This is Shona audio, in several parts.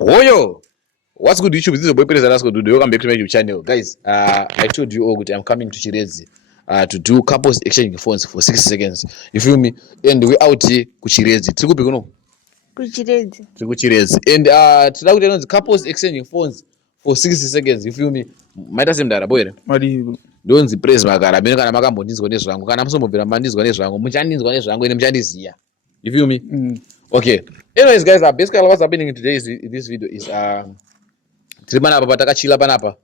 Oyo, what's good YouTube? This is your boy Perez. Let's go do. Welcome back to my YouTube channel, guys. I told you all good. I'm coming to Chirezi to do couples exchanging phones for 60 seconds. You feel me? And we out here to Chirezi. Kuchirezi. And today we're couples exchanging phones for 60 seconds. You feel me? Maita semdara boy. Don't praise magara. Beno kana makambondinzwa nezvangu. Kana musombobvira mandinzwa nezvangu. Muchandinzwa nezvangu ine muchandiziya. You feel me? Okay. Anyways, guys, basically what's happening in today's this video is tiri panapa patakachila panapa.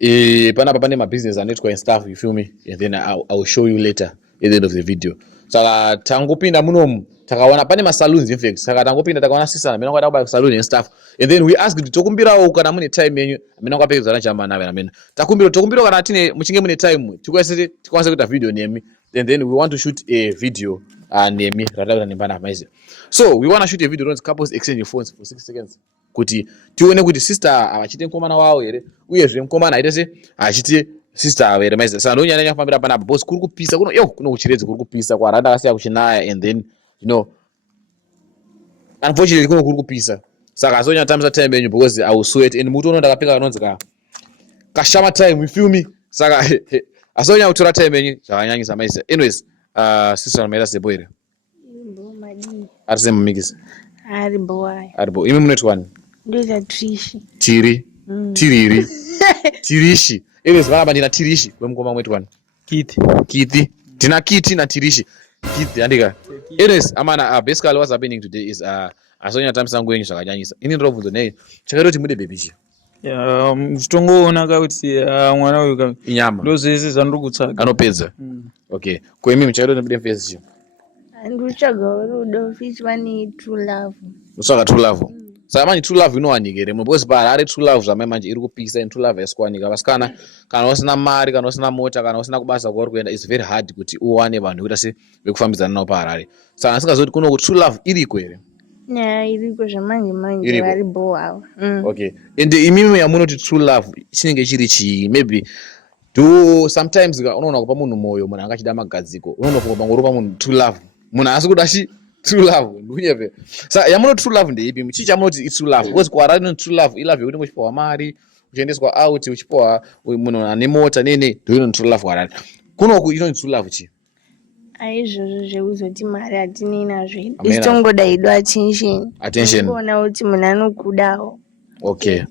Panapa pane my business and network and stuff. You feel me? And then I'll show you later at the end of the video. Saka tangopinda munomu takawana pane ma saloons in fact. Saka tangopinda takawana sisa mena kwada kuba salon and stuff. And then we asked tokumbirawo kana mune time yenyu mena kwapekedzana chamba nawe amena. Tokumbiro kana tine muchinge mune time tikwanise kuita video nemi. And then we want to shoot a video nemi rather than mbana maize. So we want to shoot a video on couples exchanging phones for 6 seconds. Kuti tione kuti sister avachite mkomana wawo here uye zvire mkomana aite se achite sister awo here maize. Saka ndonyanya kufambira panapa boss kuri kupisa kuno kuchirezi kuri kupisa kwa randa akasiya kuchinaya and then you know unfortunately kuno kuri kupisa. Saka asonya tamisa time yenyu because I will sweat and mutu uno ndakapika kanonzi kashama time. You feel me? Saka asonya kutora time yenyu zvakanyanyisa maize. Anyways sister amaita sepo here ari sema migisi ari boy imi munet one ndoza trishi tiriri tirishi anyways vana bandina tirishi kwemukoma mwetu one kiti tina kiti na tirishi kiti andika anyways amana basically what's happening today is asonya tamisa ngwenyu zvakanyanyisa ini ndinobvunza nei chakatoti mude baby chi chitongoona kuti mwana uyu inyama ndozvese zvandiri kutsvaga anopedza okay kwemi chakatoti mude mfesi chi ndotsvaga rudo fish vane true love utsvaga true love saka manje true love inowanika here because paharare true love zvamai manje iri kupisa and true love haisikuwanika vasikana kana usina mari kana usina mota kana usina kubasa kwauri kuenda is very hard kuti uwane vanhu vekuita se vekufambidzana navo paharare saka asingazoti kuno kuti true love iriko here iriko zvamanje vari bohavo okay and imimi yamunoti true love chinenge chiri chii maybe do sometimes unoona kupa munhu mwoyo munhu angachida magadziko unoona pangoropa munhu true love munhu asi kuda chi true love ndunyepe saka yamunoti true love ndeipi chii chamunoti i true love because kuharari no true love ilove yekuti uchipiwa mari uchiendeswa out uchipiwa munhu ane mota nene ndoino true love kuharari kunoku inoni true love chii aizvozvo zvekuzoti mari hatinei nazvo isitongoda ido attention kuona kuti munhu anokudawo okay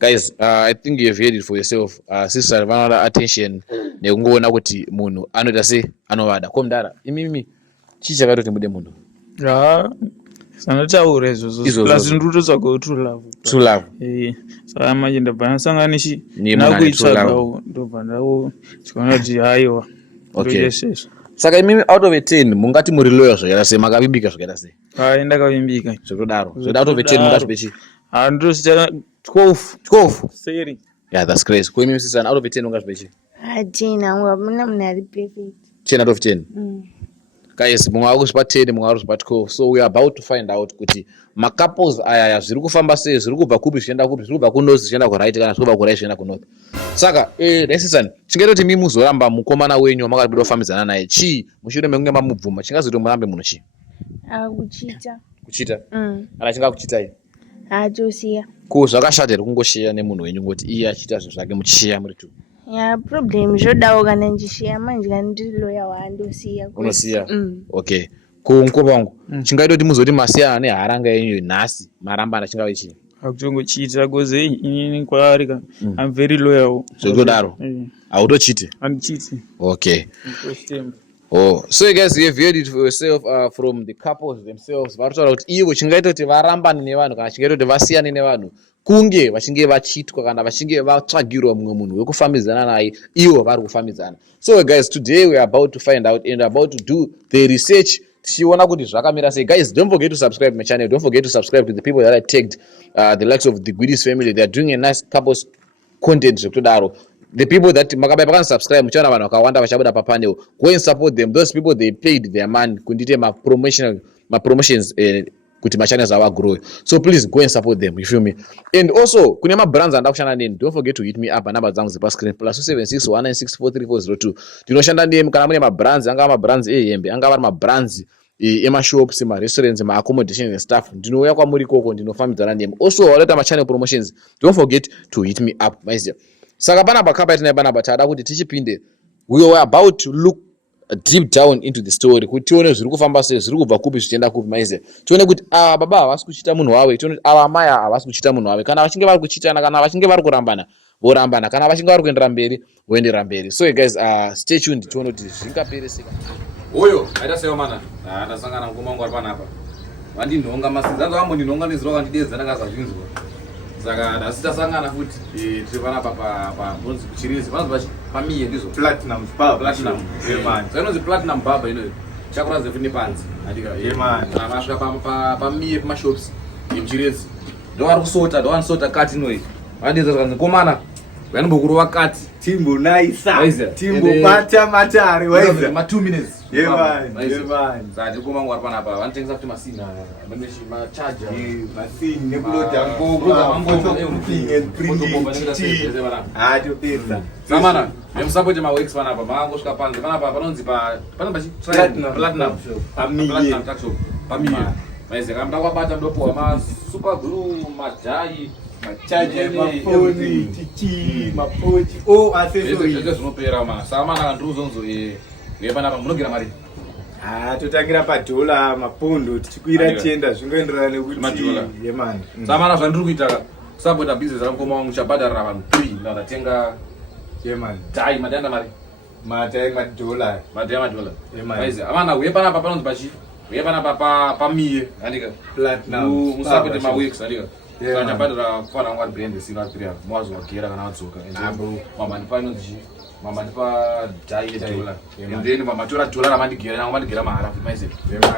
guys I think you have heard it for yourself sister vanoda attention nekungoona kuti munhu anoita se anovada komdara imimi chii chakatoti mude munhu sanotaura izvozvo plus ndinototsvagawo true love saka manje ndabva ndasanganishi nakuitsvagawo ndobva ndachiona kuti haiwa ndoyesezvo. Saka imimi out of 10 mungati muri loyal zvakaita sei makavimbika zvakaita sei ndakavimbika zvekudaro out of 10 mungati pechi ndosita 12 seri yeah that's crazy kwa imimi sister out of 10 mungati pechi 10 hangu hamuna munhu ari perfect 10 out of 10 guys mumwe akuzvipa 10 mumwe akuzvipa 12 so we are about to find out kuti macouples aya zviri kufamba sei zviri kubva kupi zvichienda kupi zviri kubva kunorth zvichienda kuright kana zviri kubva kuright zvichienda kunorth saka necessary chingaitoti mimi muzoramba mukomana wenyu wamakabida kufambidzana naye chii mushure mekunge mamubvuma chingazoti murambe munhu chii kuchita kana chingakuchitai tosiya ko zvakashata here kungoshiya nemunhu wenyu ngoti iye achiita zvinhu zvake muchishiya muri tu problem zvodawo kana ndishiya manje kana ndiri loya waandosiya unosiya okay kumukoma wangu chingaitoti muzoti masiyana neharanga yenyu nhasi marambana chingave chii akutongochiita koze inini kwaari ka I'm very loyal zvekudaro hautochiti handichiti okay so guys you have heard it for yourself from the couples themselves varitaura kuti ivo chingaita kuti varambane nevanhu kana chingaita kuti vasiyane nevanhu kunge vachinge vachitwa kana vachinge vatsvagirwa mumwe munhu wekufambidzana naye ivo vari kufambidzana. So guys today we are about to find out and about to do the research tichiona kuti zvakamira sei. Guys don't forget to subscribe my channel, don't forget to subscribe to the people that I tagged the likes of the Goodies family. They are doing a nice couples content zvekudaro. The people that makabaya pakana subscribe muchaona vanhu vakawanda vachabuda papanel, go and support them. Those people they paid their money kundite ma promotions kuti ma channels ava grow, so please go and support them, you feel me. And also kune ma brands anda kushanda neni, don't forget to hit me up number dzangu zipa screen +27619643402. Tinoshanda nemi kana mune ma brands anga ma brands ehembe anga vari ma brands emashops, restaurants, accommodation and stuff. Ndinouya kwamuri koko ndinofambidzana nemi. Also waloita channel promotions. Don't forget to hit me up, maiziya. Saka panapa kapa tinai panapa tada kuti tichipinde. We were about to look deep down into the story kuti tione zviri kufamba sei, zviri kubva kupi zvichienda kupi, maiziya. Tione kuti baba havasi kuchita munhu wawe, tione kuti mai havasi kuchita munhu wawe. Kana vachinge vari kuchitana, kana vachinge vari kurambana, vorambana, kana vachinge vari kuendera mberi, voendera mberi. So guys, stay tuned tione kuti zvingapere sei. Oyo, aita seyo mana. Ndasangana mukomangu ari panapa. Vandinhonga masinzanzo ambo ndinhonga nezuro kandidedza ndakasazvinzwa. Saka ndasitasangana futi tiri panapa pabonzi kuchirizi panozva pamiye ndizvo platinum baba. Saka inonzi platinum baba inoyo. Chakuradza futi nepanzi. Masvika pamiye pamashops emuchirizi. Ndovari kusota kati inoyi. Vandidedza zvakanzi komana vanombokurova kati. Timbo naisa. Timbo matari waiza. Ma 2 minutes. Man. Saka komangu ari panapa vanotengesa kuti masina, ma charger, masini nekuloda ngoko, and printing. Topedza. Samana, nemusupport maworks panapa, mangosvika panze panapa panonzi panapa platinum shop. Pamiye. Maize kamda kwabata ndopowa ma super glue, madai, charger, mafoni, mapochi, accessories. Zvinopera mana. Samana kandruzonzo panapa munogera mari. Totangira padola, mapondo, tichikwira tienda zvingoenderana nekuti yemani. Samana zvandiri kuita support business ramukoma wangu chabhadharira vanhu 3 ndatenga yemani. Dai madanda mari. Madai madola. Maize amana uye panapa panonzi pachi. Uye panapa pamiye. Andika platinum. Musupport maworks andika. Saka chabhadharira kufana wangu brand sina 3 mwazogera kana wadzoka. Mama ndipanonzi mama ndipa $1 and then mama tora $1 ramandigera mahara maize.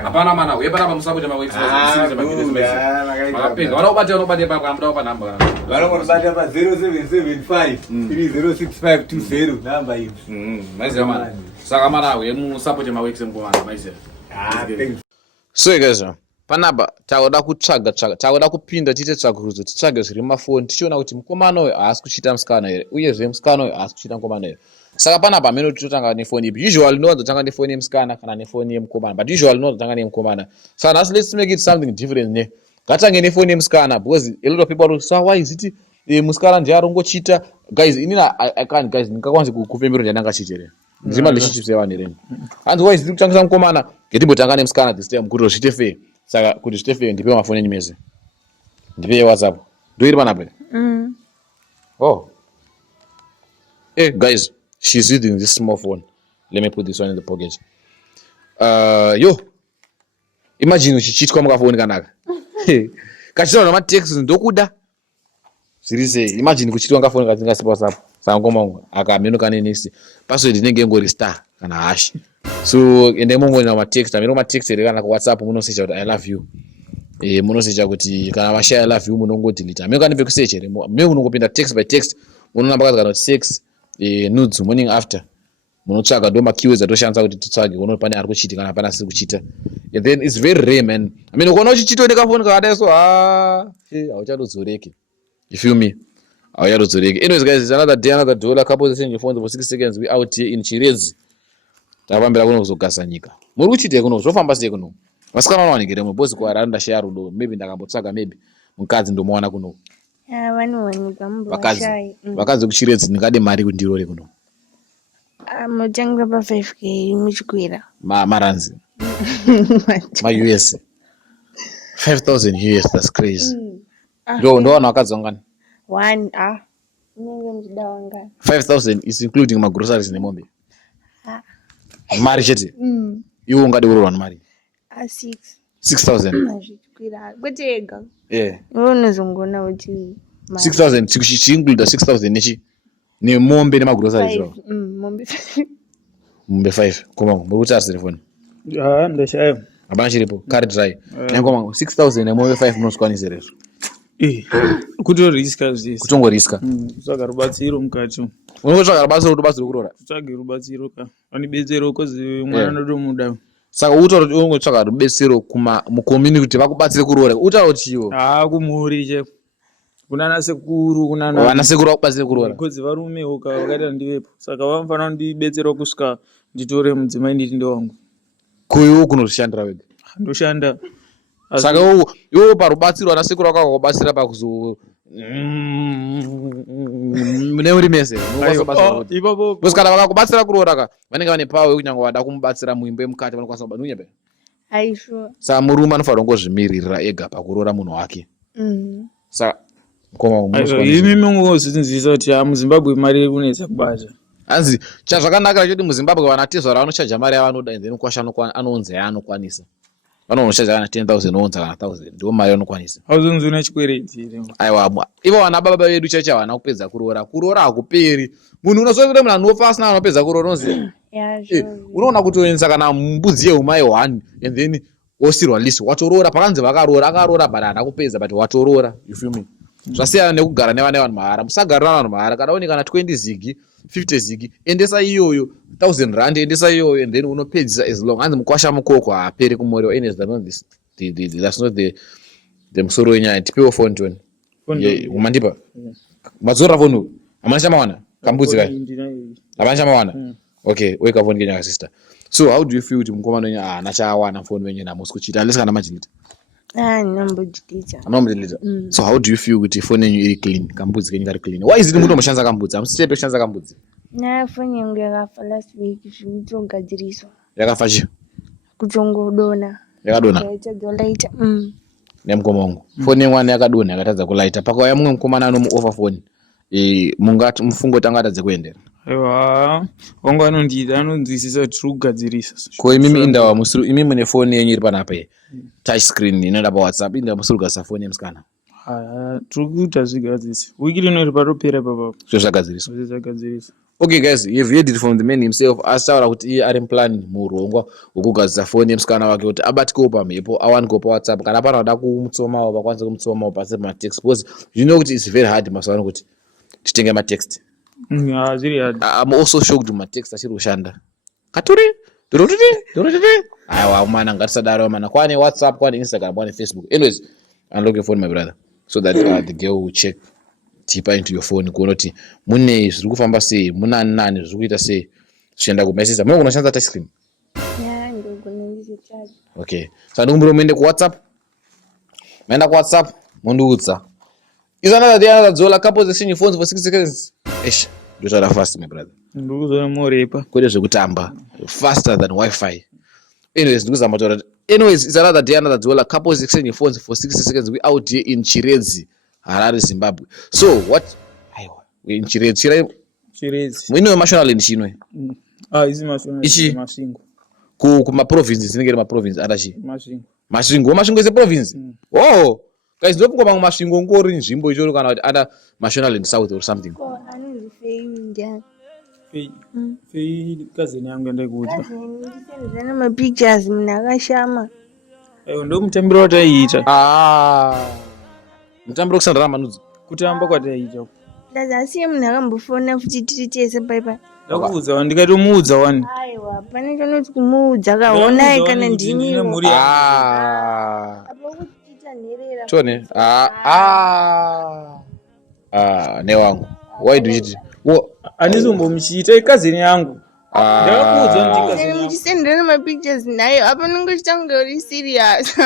Hapana mana uye panapa musupport maworks business mabusiness. Mapenga vanobata pakamda pa number kana. Vanobata pa 0775 306520 number iyi. Maize mana. Saka mana uye musupport maworks mkomana maize. So guys, panapa takuda kupinda tiite tsvakurudzo, titsvage zviri mafoni tichiona kuti mukomana uyu haasi kuchita musikana here uyezve musikana uyu haasi kuchita mukomana here. Saka panapa meno totanga nefoni ipi. Usually ndowanzotanga nefoni yemusikana kana nefoni yemukomana, but usually ndowanzotanga nemukomana. Saka nhasi let's make it something different ne. Ngatange nefoni yemusikana because a lot of people are so why is it musikana ndiye arongochita. Guys, inina I can't guys ndingakwanisa kukupembera kuti ndanga here. Ndima relationships yavanhu here. Otherwise ndiri kutangisa mukomana ngetimbotanga nemusikana this time kuti zviite fair. Saka kuti zviite fair ndipe mafoni enyu mese. Ndipe WhatsApp. Ndoiri panapa. Oh. Hey guys, she's using this small phone. Let me put this one in the pocket. Yo. Imagine uchichitwa mukafoni kanaka. Kachitwa namatext ndokuda. Seriously, imagine kuchitwa ngafoni katingasipa WhatsApp. Saka ngomongo akamenoka nenisi. Password inenge ngori star kana hash. So ende mungo na matext, ameno matext kana ku WhatsApp munosecha kuti I love you. Munosecha kuti kana vashaya I love you munongo delete. Ameno kana pekusecha re. Mimi unongopinda text by text. Munonamba kazi kana sex nudes morning after. Munotsvaga ndo keywords atoshandisa kuti titsvage uno pane ari kuchita kana pana asiri kuchita. And then it's very rare man. I mean ukaona uchichita nekafoni kadai so auchadodzoreke. You feel me? Auchadodzoreke. Anyways guys, it's another day, another dollar. Couple of your phones for 6 seconds. We out here in Chirezi. Tapambira kuno kuzogasa nyika. Muri kuchite kuno zvofamba sei kuno. Vasikana vanowanikire mubozi kuaranda share rudo. Maybe ndakambotsvaga maybe mukadzi ndomuwana kuno. Vanowanika mubashai. Vakadzi kuchirezi ndingade mari kundirore kuno. Mutenga pa 5k muchikwira. Maranzi. Ma US. 5,000 US, that's crazy. Ndo wana wakadzi wangani? 1 Ninge mjida wangani. 5,000 is including my groceries nemombe. Mari chete. Iwo ungade urorwa nemari. 6,000. Zvikwira. Kutega. Yeah. Unozongona uchi 6,000 chichinclude 6,000 nechi nemombe nemagroceries. Mombe 5. Mombe 5. Koma muri kuti ari telefoni. Ndashaya. Abana chiripo card dry. Ngoma 6,000 nemombe 5 munoskwanisa rezo. Kutoriska zvese. Kutongoriska. Saka rubatsiro mukati. Unotsvaga rubatsiro kurora. Tsvage rubatsiro ka. Vanibetsero kozi mwana ndomuda. Saka utaura kuti ungotsvaga rubetsero mucommunity kuti vakubatsire kurora. Utaura kuti chiwo. Kumhuri che. Kunana sekuru kunana. Vana sekuru vakubatsire kurora. Kozi varume hoka vakaita ndivepo. Saka vanofanira kundibetsera kusvika nditore mudzimai nditi ndo wangu. Kuiwo kunoshandira wega. ndoshanda saka iwo parubatsiro ana sekuru akako kubatsira pakuzo mune uri mese kana vakakubatsira kuroora ka vanenge vane pawe kunyangwe vada kumubatsira muimbo yemukati vanokwanisa kubatsira nunyepe aisho saka murume anofanira kungozvimirira ega pakuroora munhu wake saka imi mungozinzisa kuti muzimbabwe mari iri kunetsa kubata hanzi chazvakanakira choti muzimbabwe vana tezvara vanochaja mari yavanoda and then kwasha anonzi yaanokwanisa vanochaja kana 10,000 onza kana 1,000 ndiwo mari anokwanisa hauzonzi una chikwereti aiwa ivo vana baba vedu chacha vana kupedza kuroora hakuperi munhu unozoita munhu anofa asina anopedza kuroora unoziva unoona kutoendesa kana mbudzi yeumai 1 and then wosirwa lisi watoroora pakanzi vakaroora akaroora but haana kupedza but watoroora you feel me zvasiyana nekugara nevane vanhu mahara musagarira vanhu mahara kana une kana 20 zigi 50 zigi endesa iyoyo 1,000 rand endesa iyoyo and then unopedzisa as long hanzi mukwasha mukoko haaperi kumoriwa ines that's not the musoro wenyaya tipewo phone toni umandipa madzorora phone uyu hamana chamawana kambudzi kai hamana chamawana okay weka phone kenyaya sister so how do you feel kuti mukomana wenyu haana chaawana phone wenyu namusi kuchita unless kana machilita nombodelita so how do you feel kuti phone yenyu iri clean kambudzi kenyu kari clean why is it mutomboshandisa kambudzi hamusitepe kushandisa kambudzi phone yangu yakafa last week zvinotogadziriswa yakafa chi kutongodona yakadona yaitadzolaita nemukoma wangu phone yemwana yakadona yakatadza kulaita pakauya mumwe mukomana anomuoffer phone mungati mufungo tangatadze kuendera aiwa wangu anonzwisisa kuti tiri kugadzirisa ko imimi indawa musiri imi mune phone yenyu iri panapa touch screen inoenda pawhatsapp indawa musiri kugadzirisa phone yemusikana tiri kuita zvigadzirisa wiki lino iri patopera papapo zvagadziriswa okay guys you've heard it from the man himself asitaura kuti iye ari muplan murongwa wokugadzirisa phone yemusikana wake kuti abatikewo pamhepo awanikewo pawhatsapp kana pana vada kumutsomawo vakwanisa kumutsomawo pasiri matext because you know kuti it's very hard mazuva ano kuti titenge matext I'm also shocked matext achiri kushanda katuri aiwa mana ngatisadaro mana kwane whatsapp kwane instagram kwane facebook anyways unlock your phone my brother so that the girl will check deeper into your phone kuona kuti mune zviri kufamba sei muna nani zviri kuita sei zvichienda kumessage mune kunoshandisa touch screen okay saka ndikumbira muende kuwhatsapp maenda kuwhatsapp mundiudza is another day another zola couples exchange phones for 6 seconds ish ndotaura fast my brother ndikuzona morepa kwete zvekutamba faster than wifi anyways ndikuzama kutaura anyways is another day another zola couples exchange phones for 60 seconds we out here in Chiredzi Harare Zimbabwe so what aiwa we in Chiredzi mwino national chino izi masvingo kuma provinces dzinenge ma province adachi masvingo ese province oh guys ndopinga pamwe masvingo ngori nzvimbo ichoro kana kuti ada Mashonaland South or something fei kazeni yangu ndaikuudza ndina ma pictures muna akashama ndo mutambiro wataiita mutambiro kusandara manudzi kutamba kwataiita ndazasiye munhu akambofona futi tiri tese paipa ndakuudza wani ndikatomuudza wani aiwa pane chonoti kumuudza kaonai kana ndiniwo apo kuchita nherera tone newangu why do you andizombomuchiita ikazeni yangu ndakakuudza kuti ikazeni muchisendera mapictures nayo apa nongochita kunge uri serious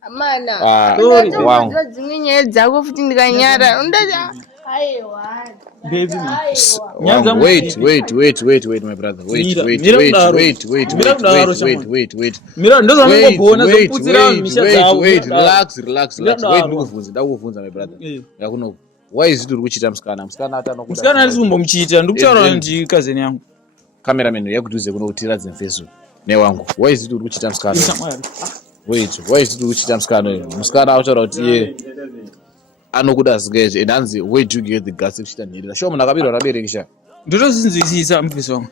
amana wangu dzimwe nyaya dzako futi ndikanyara undati aiwa wait my brother wait relax ndakuvunza my brother yakuno why is it uri kuchita musikana musikana ari kumbomuchita ndikutaura ndi kazeni yangu cameraman yakudhuze kuno kuti radze mfeso newangu why is it uri kuchita musikana why is it uri kuchita musikana autaura kuti iye anokuda zingeje and hanzi where do you get the guts kuchita nherera sho munhu akabirwa raberekesha ndotozinzwisisa mfeso wangu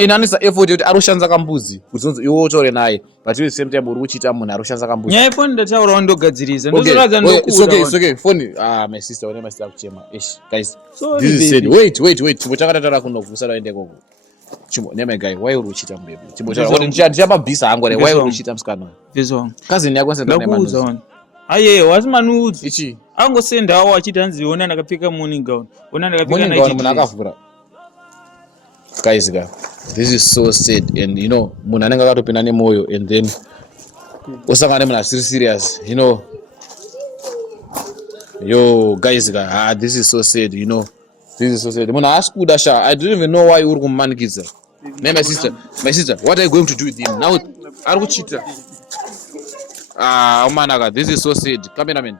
inanisa effort yoti arushanza kambudzi kuti zonzi iwe utore naye but at the same time uri kuchita munhu arushanza kambudzi nyaya phone ndataurawo ndogadziriza ndozoradza ndokuda phone my sister one my sister kuchema ish guys this is said wait chimbotakatataura kunovhusa raende koko chimbo name guy why uri kuchita mbebe chimbotaura kuti ndichamabhisa hangu why uri kuchita musikana mfeso wangu cousin yako senda ndakuudza wani aye wasi manuudzi ichi angosendawo achiti hanzi ona ndakapfeka morning gown ona ndakapfeka night gown munhu akavhura guys this is so sad and you know munhu anenge akatopinda nemoyo and then Osangane munhu asiri serious, you know. Yo, guys, this is so sad, you know. This is so sad. Munhu haasi kuda sha. I don't even know why uri kumumanikidza. Name my sister, what are you going to do with him? Now, ari kuchita. Amanaga, this is so sad. Cameraman.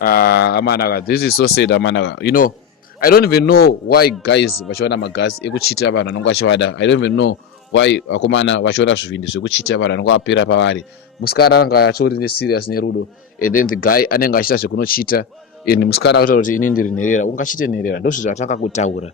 Amanaga, this is so sad, amanaga. You know, I don't even know why guys vachiona magazi ekuchita vanhu vanonga vachivada. I don't even know why vakomana vachiona zvinhu zvekuchita vanhu vanonga vapera pavari. Musikana anga atori serious nerudo, and then the guy anenge achita zvekunochita, and musikana akutaura kuti ini ndiri nherera, ungachite nherera, ndozvo zvatanga kutaura.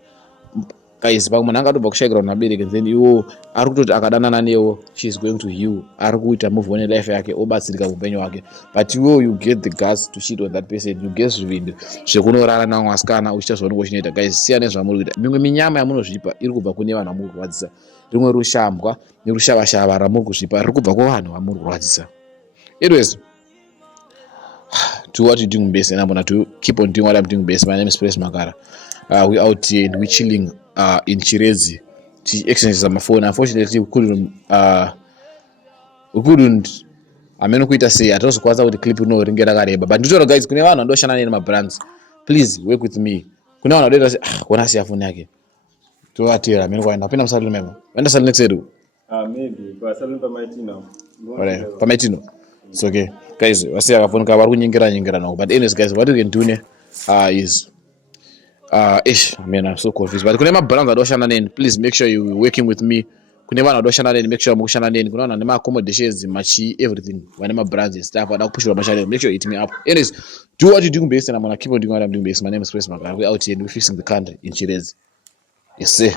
Guys, pamwe munhu angatobva kushayikirwa nabereki, and then iwo ari kutoti akadanana newo, she is going to heal, ari kuita move on life yake, obatsirika upenyu hwake. But you get the guts to cheat on that person, you get zvinhu zvekunorara navo vasikana uchiita zvaunenge uchinoita. Guys, siya nezvamuri kuita. Mimwe minyama yamunozvipa iri kubva kune vanhu vamuri kurwadzisa. Rimwe rushambwa nerushavashava ramuri kuzvipa riri kubva kuvanhu vamuri kurwadzisa. Anyways, to what you doing best, and I'm gonna keep on doing what I'm doing best. My name is Press Makara. We out here and we chilling in Chirezi. Exchanges on my phone. Unfortunately, we couldn't. I mean, we say I just kwanza with the clip no ringera gareba. But you guys, kuna wana ndo shana ni my brands. Please work with me. Kuna wana ndo say wana si afuni yake. To what here? I mean, kwa napenda msali mema. Wenda sali next edu. Maybe kwa sali pa Maitino. Alright, pa Maitino. It's okay. Guys, wasi akafuni ka waru nyingera no. But anyways, guys, what you can do ne is I'm so confused. But kuna brands adoshana neni, please make sure you working with me. Kuna wana adoshana neni, make sure mukushana neni. Kuna wana nema accommodations, machi, everything. Wana brands and stuff. Wada push mashale. Make sure you hit me up. Anyways, do what you doing best, and I'm gonna keep on doing what I'm doing best. My name is Press Makara. We're out here and we're fixing the country in Chirezi. Yes, sir.